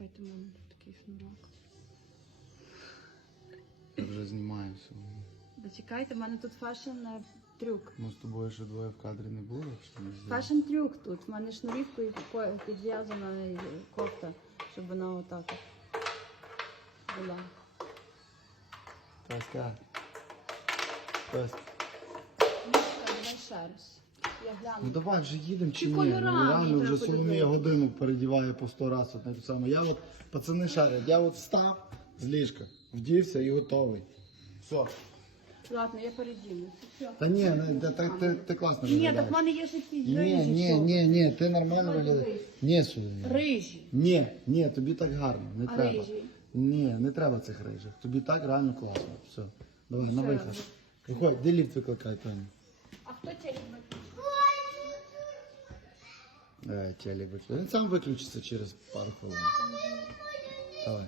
Чекайте, у мене тут такий шнурок. Я вже знімаю все. Зачекайте, в мене тут фешн трюк. Ми з тобою ще двоє в кадрі не було, що не здається? Фешн трюк тут. В мене шнурівкою підв'язана кофта, щоб вона отак от була. Таська. Таська. Ну, давай ще раз. Я гляну. Ну давай вже їдемо чи Чи ні? кольорами Ну, реально треба вже Соломія годину передіває по сто разів от те саме. Я от, пацани шарять, я от встав з ліжка, вдівся і готовий. Все. Ладно, я передіну. Все. Та ні, не, ти, ти, ти, ти класно Ні, виглядаєш. так в мене є ще ці Ні, рижі. ні, ні, ні, ти нормально виглядаєш. Ні, Соломія. Рижі. Ні, ні, тобі так гарно, не А треба. рижі? Ні, не треба цих рижих. Тобі так реально класно. Все. Давай, на вихід. Виходь, де ліфт викликай, Тоня. А хто телек виключив? Е, телек виключи. Он сам выключится через пару хвилин. Давай.